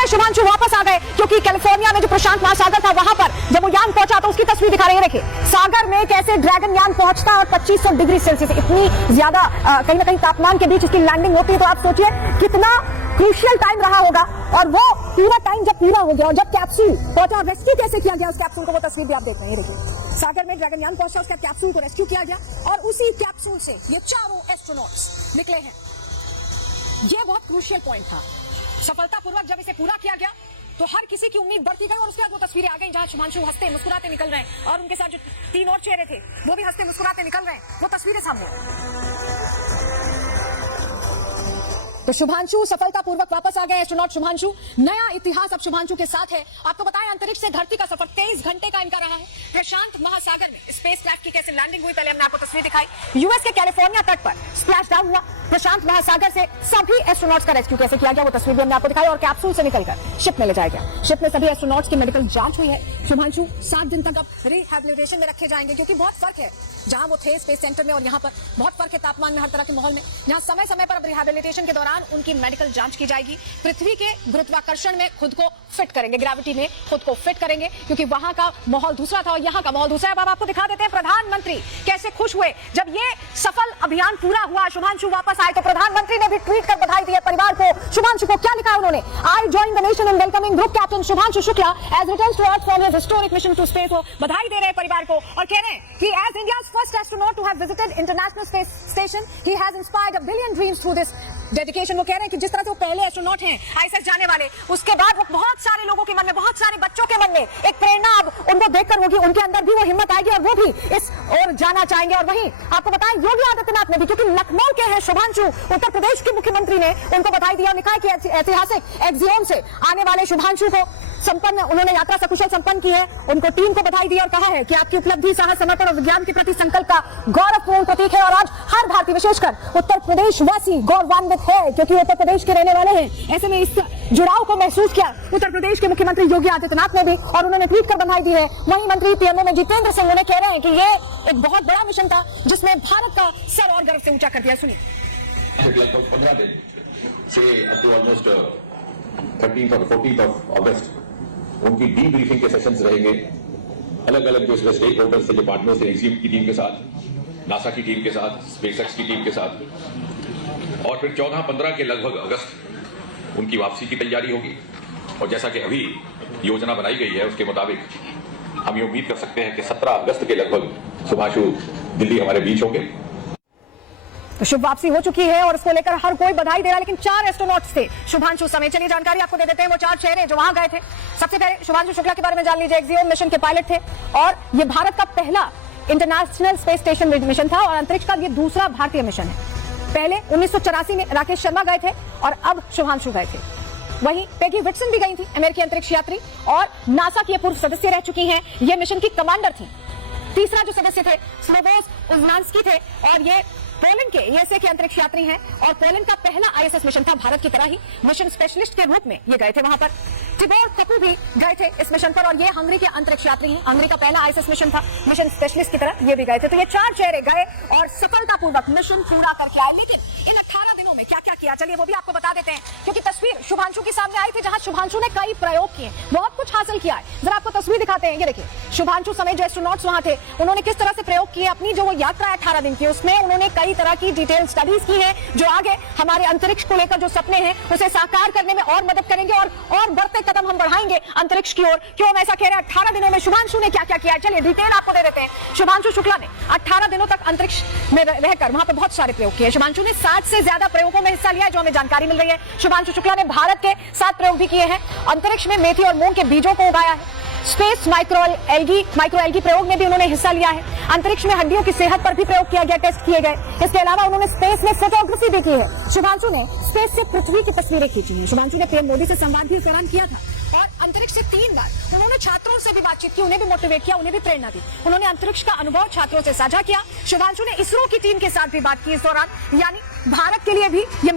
में शुभांशु वापस आ गए, क्योंकि कैलिफोर्निया में जो प्रशांत महासागर था वहां पर जब वो यान पहुंचा तो उसकी तस्वीर दिखा रहे हैं। देखिए सागर में कैसे ड्रैगन यान पहुंचता है और 2500 डिग्री सेल्सियस इतनी ज्यादा कहीं ना कहीं तापमान के बीच उसकी लैंडिंग होती है। तो आप सोचिए कितना क्रूशियल टाइम रहा होगा, और वो पूरा टाइम जब पूरा हो गया और जब कैप्सूल पहुंचा, रेस्क्यू कैसे किया गया उस कैप्सूल को, वो तस्वीर भी आप देख रहे हैं। देखिए सागर में ड्रैगन यान पहुंचा, उसका कैप्सूल को रेस्क्यू किया गया और उसी कैप्सूल से ये चारों एस्ट्रोनॉट्स निकले हैं। ये बहुत क्रूशियल पॉइंट था। सफलतापूर्वक जब इसे पूरा किया गया तो हर किसी की उम्मीद बढ़ती गई और उसके बाद वो तस्वीरें आ गई जहां शुभांशु हंसते मुस्कुराते निकल रहे हैं और उनके साथ जो 3 और चेहरे थे वो भी हंसते मुस्कुराते निकल रहे हैं। वो तस्वीरें सामने तो शुभांशु सफलतापूर्वक वापस आ गए। एस्ट्रोनॉट शुभांशु, नया इतिहास अब शुभांशु के साथ है। आपको बताएं अंतरिक्ष से धरती का सफर 23 घंटे का इनका रहा है। प्रशांत महासागर में स्पेसक्राफ्ट की कैसे लैंडिंग हुई, पहले हमने आपको तस्वीर दिखाई। यूएस के कैलिफोर्निया तट पर स्प्लैश डाउन हुआ। प्रशांत महासागर से सभी एस्ट्रोनॉट्स का रेस्क्यू कैसे किया गया वो तस्वीर भी हमने आपको दिखाई और कैप्सूल से निकलकर शिप में ले जाया गया। शिप में सभी एस्ट्रोनॉट्स की मेडिकल जांच हुई है। शुभांशु 7 दिन तक अब रिहैबिलिटेशन में रखे जाएंगे, क्योंकि बहुत फर्क है जहां वो थे स्पेस सेंटर में और यहाँ पर बहुत फर्क है तापमान में, हर तरह के माहौल में। यहाँ समय समय पर अब रिहैबिलिटेशन के दौरान उनकी मेडिकल जांच की जाएगी। पृथ्वी के गुरुत्वाकर्षण में खुद को फिट करेंगे, ग्रेविटी में खुद को फिट करेंगे, क्योंकि वहां का माहौल दूसरा था और यहाँ का माहौल दूसरा है। अब आपको दिखा देते हैं प्रधानमंत्री कैसे खुश हुए जब ये सफल अभियान पूरा हुआ, शुभांशु वापस आए। तो प्रधानमंत्री ने भी ट्वीट कर बधाई दी है परिवार को। शुभांशु को क्या लिखा है उन्होंने, I join the nation in welcoming group captain Shubhanshu Shukla as returns to earth from his historic mission to space. वो बधाई दे रहे हैं परिवार को और कह रहे हैं कि as India's first astronaut to have visited international space station he has inspired a billion dreams through this dedication. वो कह रहे हैं कि जिस तरह से वो पहले एस्ट्रोनॉट हैं आईएसएस जाने वाले, उसके बाद वो बहुत सारे लोगों के मन में, बहुत सारे बच्चों के मन में एक प्रेरणा अब उनको देखकर होगी, उनके अंदर भी वो हिम्मत आएगी और वो भी इस ओर जाना चाहेंगे। और वहीं आपको बताएं योगी आदित्यनाथ ने भी, क्योंकि लखनऊ के हैं शुभांशु, उत्तर प्रदेश के मुख्यमंत्री ने उनको बधाई दिया। निकाय के ऐतिहासिक एक्सियोम से आने वाले शुभांशु को संपन्न, उन्होंने यात्रा सकुशल संपन्न की है। उनको टीम को बधाई दी और कहा है कि आपकी उपलब्धि साहस, समर्पण और विज्ञान के प्रति संकल्प का गौरवपूर्ण प्रतीक है। और आज हर भारतीय विशेषकर उत्तर प्रदेश वासी गौरवान्वित है, क्योंकि उत्तर प्रदेश के रहने वाले हैं। ऐसे में इस जुड़ाव को महसूस किया उत्तर प्रदेश के मुख्यमंत्री योगी आदित्यनाथ ने भी और उन्होंने ट्वीट कर बधाई दी है। वहीं मंत्री पीएमओ में जितेंद्र सिंह उन्हें कह रहे हैं कि ये एक बहुत बड़ा मिशन था जिसने भारत का सर और गर्व से ऊंचा कर दिया। सुनिए। 15 दिन से अप टू ऑलमोस्ट 13th और 14th ऑफ अगस्त उनकी डीप ब्रीफिंग के सेशंस रहेंगे अलग अलग जो इसमें स्टेक होल्डर्स थे, जो पार्टनर्स थे, एक्सिम की टीम के साथ, नासा की टीम के साथ, स्पेसएक्स की टीम के साथ। और फिर 14-15 के लगभग अगस्त उनकी वापसी की तैयारी होगी। और जैसा कि अभी योजना बनाई गई है उसके मुताबिक हम ये उम्मीद कर सकते हैं कि 17 अगस्त के लगभग शुभांशु दिल्ली हमारे बीच होंगे। तो शुभ वापसी हो चुकी है और इसको लेकर हर कोई बधाई दे रहा है। लेकिन 4 एस्ट्रोनॉट्स थे शुभांशु समेत। चलिए जानकारी आपको दे देते हैं वो 4 चेहरे जो वहां गए थे। सबसे पहले शुभांशु शुक्ला के बारे में जान लीजिए। एक्सियोम मिशन के पायलट थे और ये भारत का पहला इंटरनेशनल स्पेस स्टेशन मिशन था और अंतरिक्ष का ये दूसरा भारतीय मिशन है। पहले 1984 में राकेश शर्मा गए थे और अब शुभांशु गए थे। वहीं पेगी विटसन भी गई थी, अमेरिकी अंतरिक्ष यात्री, और नासा की पूर्व सदस्य रह चुकी हैं। ये मिशन की कमांडर थी। तीसरा जो सदस्य थे स्लोबोस उज़नान्स्की थे और ये पोलैंड के यूएसए के अंतरिक्ष यात्री हैं और पोलैंड का पहला आईएसएस मिशन था। भारत की तरह ही मिशन स्पेशलिस्ट के रूप में ये गए थे वहां पर। टिबोर कपू भी गए थे इस मिशन पर और ये हंगरी के अंतरिक्ष यात्री हैं। हंगरी का पहला आईएसएस मिशन था, मिशन स्पेशलिस्ट की तरह ये भी गए थे। तो ये 4 चेहरे गए और सफलतापूर्वक मिशन पूरा करके आए। लेकिन इन 18 दिनों में क्या क्या किया, चलिए वो भी आपको बता देते हैं, क्योंकि तस्वीर शुभांशु के सामने आई थी जहां शुभांशु ने कई प्रयोग किए, बहुत कुछ हासिल किया है। जरा आपको तस्वीर दिखाते हैं। ये देखिए शुभांशु समेत जो एस्ट्रोनॉट्स वहां थे उन्होंने किस तरह से प्रयोग किए। अपनी जो वो यात्रा है 18 दिन की, उसमें उन्होंने कई तरह की डिटेल स्टडीज की है जो आगे हमारे अंतरिक्ष को लेकर जो सपने हैं उसे साकार करने में और मदद करेंगे और बढ़ते कदम हम बढ़ाएंगे अंतरिक्ष की ओर। क्यों हम ऐसा कह रहे हैं? 18 दिनों में शुभांशु ने क्या क्या किया है, चलिए डिटेल आपको दे देते हैं। शुभांशु शुक्ला ने 18 दिनों तक अंतरिक्ष में रहकर वहां पर बहुत सारे प्रयोग किए। शुभांशु ने 60 से ज्यादा प्रयोगों में हिस्सा लिया है जो हमें जानकारी मिल रही है। शुभांशु शुक्ला ने भारत के 7 प्रयोग भी किए हैं। अंतरिक्ष में मेथी और मूंग के बीजों को उगाया है। स्पेस माइक्रो एल्गी प्रयोग में भी उन्होंने हिस्सा लिया है। अंतरिक्ष में हड्डियों की सेहत पर भी प्रयोग किया गया, टेस्ट किए गए। इसके अलावा उन्होंने स्पेस में फोटोग्राफी भी की है। शुभांशु ने स्पेस से पृथ्वी की तस्वीरें खींची हैं। शुभांशु ने पीएम मोदी से संवाद भी इस दौरान किया था और अंतरिक्ष से 3 बार उन्होंने छात्रों से भी बातचीत की, उन्हें भी मोटिवेट किया, उन्हें भी प्रेरणा दी। उन्होंने अंतरिक्ष का अनुभव छात्रों से साझा किया। शुभांशु ने इसरो की टीम के साथ भी बात की इस दौरान, यानी भारत के लिए भी ये